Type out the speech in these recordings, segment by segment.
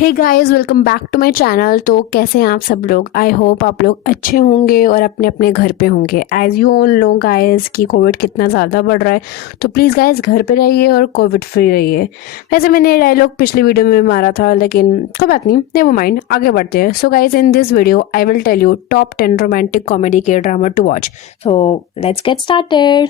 Hey guys, welcome back to my channel. तो कैसे हैं आप सब लोग? आई होप आप लोग अच्छे होंगे और अपने अपने घर पे होंगे। As you all know guys कि कोविड कितना ज़्यादा बढ़ रहा है, तो प्लीज़ गाइस घर पे रहिए और कोविड फ्री रहिए। वैसे मैंने ये डायलॉग पिछली वीडियो में मारा था, लेकिन कोई बात नहीं, नेवर माइंड, आगे बढ़ते हैं। So guys, in this video I will tell you top 10 romantic comedy K drama to watch. So let's get started.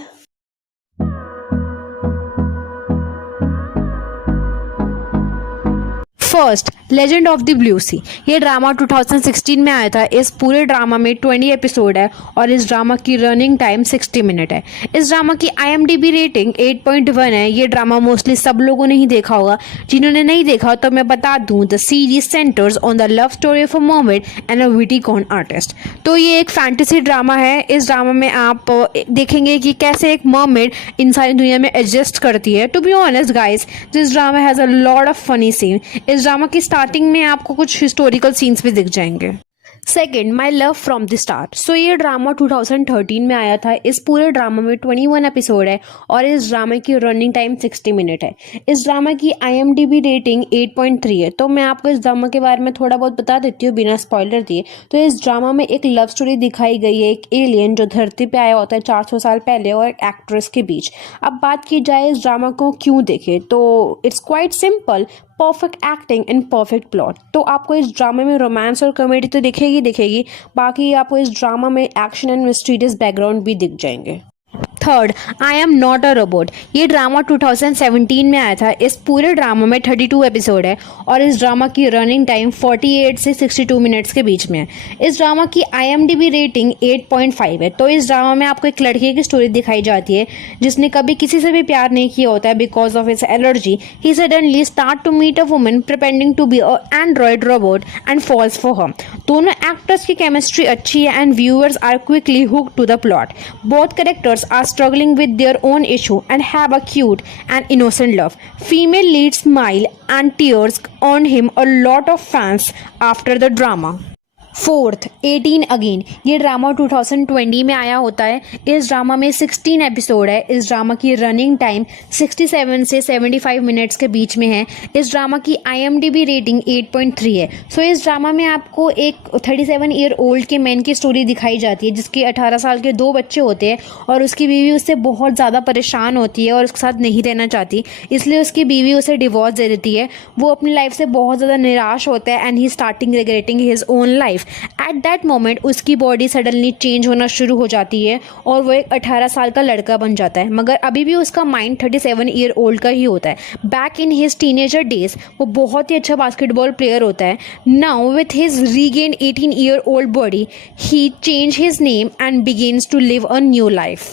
First, legend of the blue sea. ये ड्रामा 2016 में आया था। इस पूरे ड्रामा में 20 एपिसोड है और इस ड्रामा की रनिंग टाइम 60 मिनट है। इस ड्रामा की IMDb रेटिंग 8.1 है। ये ड्रामा मोस्टली सब लोगों ने ही देखा होगा। जिन्होंने नहीं देखा तो मैं बता दूं, the series centres on the love story of a mermaid and a witty cone artist. तो ये एक फैंटेसी ड्रामा है। इस ड्रामा में आप देखेंगे कि कैसे एक मर्मेड इंसानी दुनिया में एडजस्ट करती है। To be honest guys, this drama has a lot of funny scene. इस ड्रामा की स्टार्टिंग में आपको कुछ हिस्टोरिकल सीन्स भी दिख जाएंगे। Second, my love from the start. So ये ड्रामा 2013 में आया था। इस पूरे ड्रामा में 21 एपिसोड है और इस ड्रामा की रनिंग टाइम 60 मिनट है। इस ड्रामा की IMDb रेटिंग 8.3 है। तो मैं आपको इस ड्रामा के बारे में थोड़ा बहुत बता देती हूँ बिना स्पॉइलर दिए। तो इस ड्रामा में एक लव स्टोरी दिखाई गई है, एक एलियन जो धरती पे आया होता है 400 साल पहले और एक एक्ट्रेस के बीच। अब बात की जाए इस ड्रामा को क्यों देखे, तो it's quite simple. Perfect acting and perfect plot. तो आपको इस ड्रामे में रोमांस और कॉमेडी तो दिखेगी, बाकी आपको इस ड्रामा में एक्शन एंड मिस्टीरियस बैकग्राउंड भी दिख जाएंगे। Third, I am not a robot. ये ड्रामा 2017 में आया था। इस पूरे ड्रामा में 32 एपिसोड है और इस ड्रामा की रनिंग टाइम 48 से 62 मिनट्स के बीच में है। इस ड्रामा की IMDb रेटिंग 8.5 है। तो इस ड्रामा में आपको एक लड़के की स्टोरी दिखाई जाती है जिसने कभी किसी से भी प्यार नहीं किया होता है। Because of his allergy he suddenly start to meet a woman pretending to be a android robot and falls for her. दोनों एक्टर्स की केमिस्ट्री अच्छी है and viewers are quickly hooked to the plot. Both characters are struggling with their own issue and have a cute and innocent love. Female lead smile and tears earned him a lot of fans after the drama. Fourth, 18 again. ये drama 2020 में आया होता है। इस drama में 16 episode है। इस drama की रनिंग टाइम 67 से 75 मिनट्स के बीच में है। इस ड्रामा की IMDb रेटिंग 8.3 है। सो इस ड्रामा में आपको एक 37 ईयर ओल्ड के मैन की स्टोरी दिखाई जाती है जिसके 18 साल के 2 बच्चे होते हैं और उसकी बीवी उससे बहुत ज़्यादा परेशान होती है और उसके साथ नहीं रहना चाहती, इसलिए उसकी बीवी उसे डिवोर्स दे देती है। वो अपनी लाइफ से बहुत ज़्यादा निराश होता है and he starting regretting his own life. At that moment उसकी बॉडी सडनली चेंज होना शुरू हो जाती है और वो एक 18 साल का लड़का बन जाता है, मगर अभी भी उसका माइंड 37 ईयर ओल्ड का ही होता है। Back in his teenager days वो बहुत ही अच्छा बास्केटबॉल प्लेयर होता है। Now with his regain 18 year old body he change his name and begins to live a new life.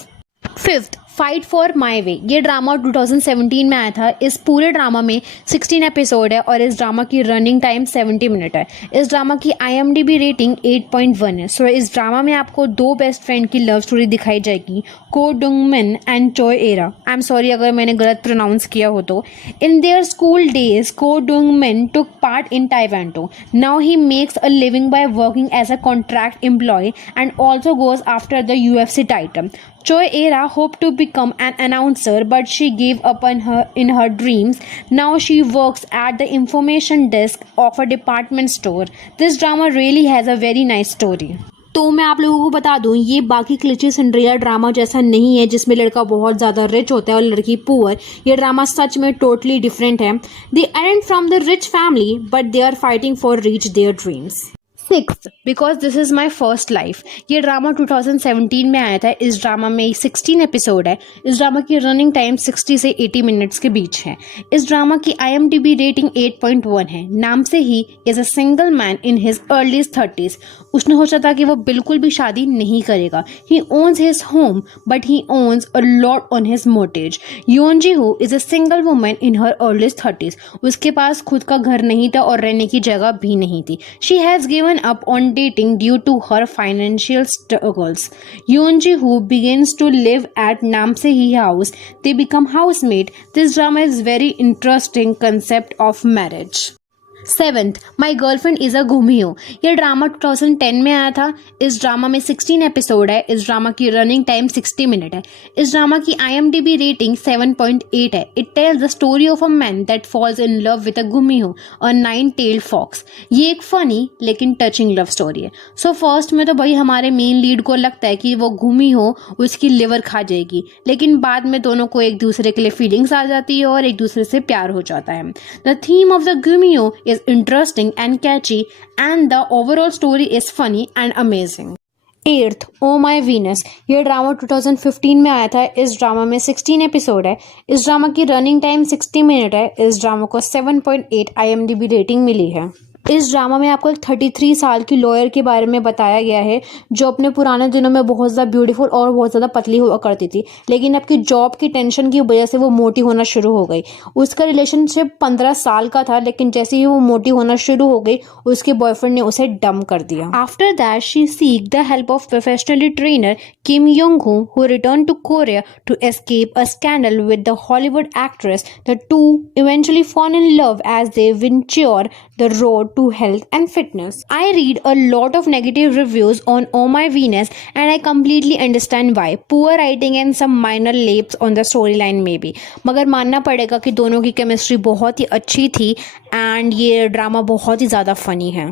Fifth, fight for my way. ये ड्रामा 2017 में आया था। इस पूरे ड्रामा में 16 एपिसोड है और इस ड्रामा की रनिंग टाइम 70 मिनट है। इस ड्रामा की IMDb रेटिंग 8.1 है। सो इस ड्रामा में आपको 2 बेस्ट फ्रेंड की लव स्टोरी दिखाई जाएगी, को डुंग मिन एंड चोय एरा। आई एम सॉरी अगर मैंने गलत प्रोनाउंस किया हो तो। In their school days Ko Dung Min took part in taekwondo. Now he makes a living by working as a contract employ and also goes after the UFC title. Choi Era hoped to become an announcer, but she gave up on in her dreams. Now she works at the information desk of a department store. This drama really has a very nice story. तो मैं आप लोगों को बता दूं, ये बाकी क्लिचे Cinderella drama जैसा नहीं है जिसमें लड़का बहुत ज़्यादा रिच होता है और लड़की पुअर। ये ड्रामा सच में टोटली डिफरेंट है। They aren't from the rich family but they are fighting for reach their dreams. Sixth, because this is my first life. ये ड्रामा 2017 में आया था। इस ड्रामा में 16 एपिसोड है। इस ड्रामा की रनिंग टाइम 60 से 80 मिनट्स के बीच है। इस ड्रामा की IMDb रेटिंग 8.1 है। नाम से he is a single man in his early 30s। उसने सोचा था कि वो बिल्कुल भी शादी नहीं करेगा। He owns his home but he owns a lot on his mortgage. Yoon Ji who is a single woman in her early 30s। उसके पास खुद का घर नहीं था और रहने की जगह भी नहीं थी। She has given up on dating due to her financial struggles. Yoon Ji-woo begins to live at Namsae house. They become housemate. This drama is very interesting concept of marriage. 7th, my girlfriend is a gumiho. ये drama 2010 में आया था। इस drama में 16 episode है। इस drama की running time 60 minute है। इस ड्रामा की IMDb रेटिंग 7.8 है। It tells the story of a man that falls in love with a gumiho, a 9-tailed fox. ये एक फनी लेकिन टचिंग लव स्टोरी है। सो फर्स्ट में तो भाई हमारे मेन लीड को लगता है कि वो गुमियो उसकी लिवर खा जाएगी, लेकिन बाद में दोनों को एक दूसरे के लिए फीलिंग्स आ जाती है और एक दूसरे से प्यार हो जाता है। The theme of the gumiho is interesting and catchy, and the overall story is funny and amazing. 8th, O my Venus. ये ड्रामा 2015 में आया था। इस ड्रामा में 16 एपिसोड है। इस ड्रामा की रनिंग टाइम 60 मिनट है। इस ड्रामा को 7.8 IMDb रेटिंग मिली है। इस ड्रामा में आपको एक 33 साल की लॉयर के बारे में बताया गया है जो अपने पुराने दिनों में बहुत ज़्यादा ब्यूटीफुल और बहुत ज़्यादा पतली हुआ करती थी, लेकिन आपकी जॉब की टेंशन की वजह से वो मोटी होना शुरू हो गई। उसका रिलेशनशिप 15 साल का था, लेकिन जैसे ही वो मोटी होना शुरू हो गई उसके बॉयफ्रेंड ने उसे डंप कर दिया। After that she seek the help of professionally trainer Kim Yong who return to Korea to escape a scandal with the Hollywood actress. The two eventually fall in love as they venture the road to health and fitness. I read a lot of negative reviews on Oh My Venus and I completely understand why. Poor writing and some minor lapses on the storyline maybe. मगर मानना पड़ेगा कि दोनों की chemistry बहुत ही अच्छी थी and ये ड्रामा बहुत ही ज़्यादा फनी है।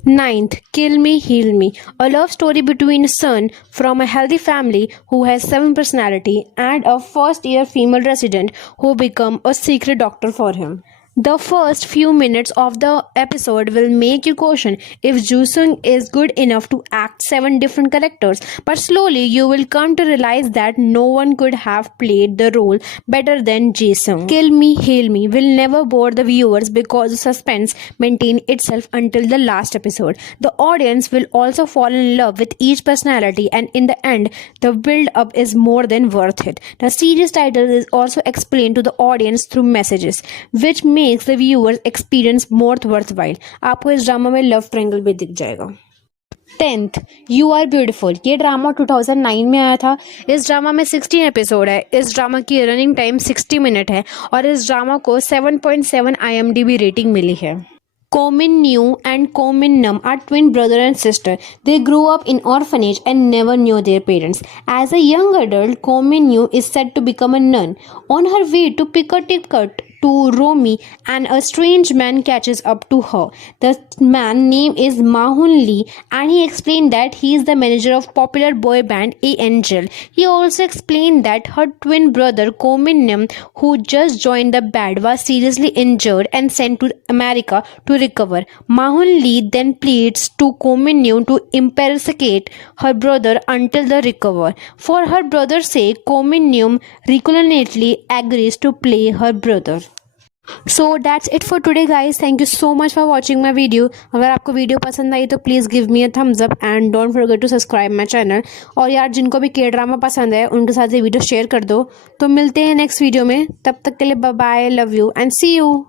9th, Kill Me, Heal Me, a love story between a son from a healthy family who has 7 personality and a first-year female resident who become a secret doctor for him. The first few minutes of the episode will make you question if Joo-sung is good enough to act 7 different characters, but slowly you will come to realize that no one could have played the role better than Jae-sung. Kill Me, Heal Me will never bore the viewers because the suspense maintains itself until the last episode. The audience will also fall in love with each personality, and in the end, the build-up is more than worth it. The series title is also explained to the audience through messages, which makes the viewers experience more worthwhile. आपको इस drama में love triangle भी दिख जाएगा। 10th, You Are Beautiful। ये drama 2009 में आया था। इस ड्रामा में 16 एपिसोड है। इस ड्रामा की रनिंग टाइम 60 मिनट है और इस ड्रामा को 7.7 IMDb रेटिंग मिली है। Ko Min-nyu and Ko Min-nam are twin brother and sister. They grew up in orphanage and never knew their parents. As a young adult, Ko Min-nyu is said to become a nun. On her way to pick a ticket to Romi, and a strange man catches up to her. The man name is Ma-hoon Lee, and he explained that he is the manager of popular boy band A-Angel. He also explained that her twin brother Ko Min-nam, who just joined the band, was seriously injured and sent to America to recover. Ma-hoon Lee then pleads to Ko Min-nyu to impersonate her brother until the recover. For her brother's sake, Ko Min-nyu reluctantly agrees to play her brother. So that's it for today guys. Thank you so much for watching my video. अगर आपको video पसंद आई तो please give me a thumbs up and don't forget to subscribe my channel. और यार जिनको भी के ड्रामा पसंद है उनके साथ ये वीडियो शेयर कर दो। तो मिलते हैं नेक्स्ट वीडियो में, तब तक के लिए bye bye, love you and see you.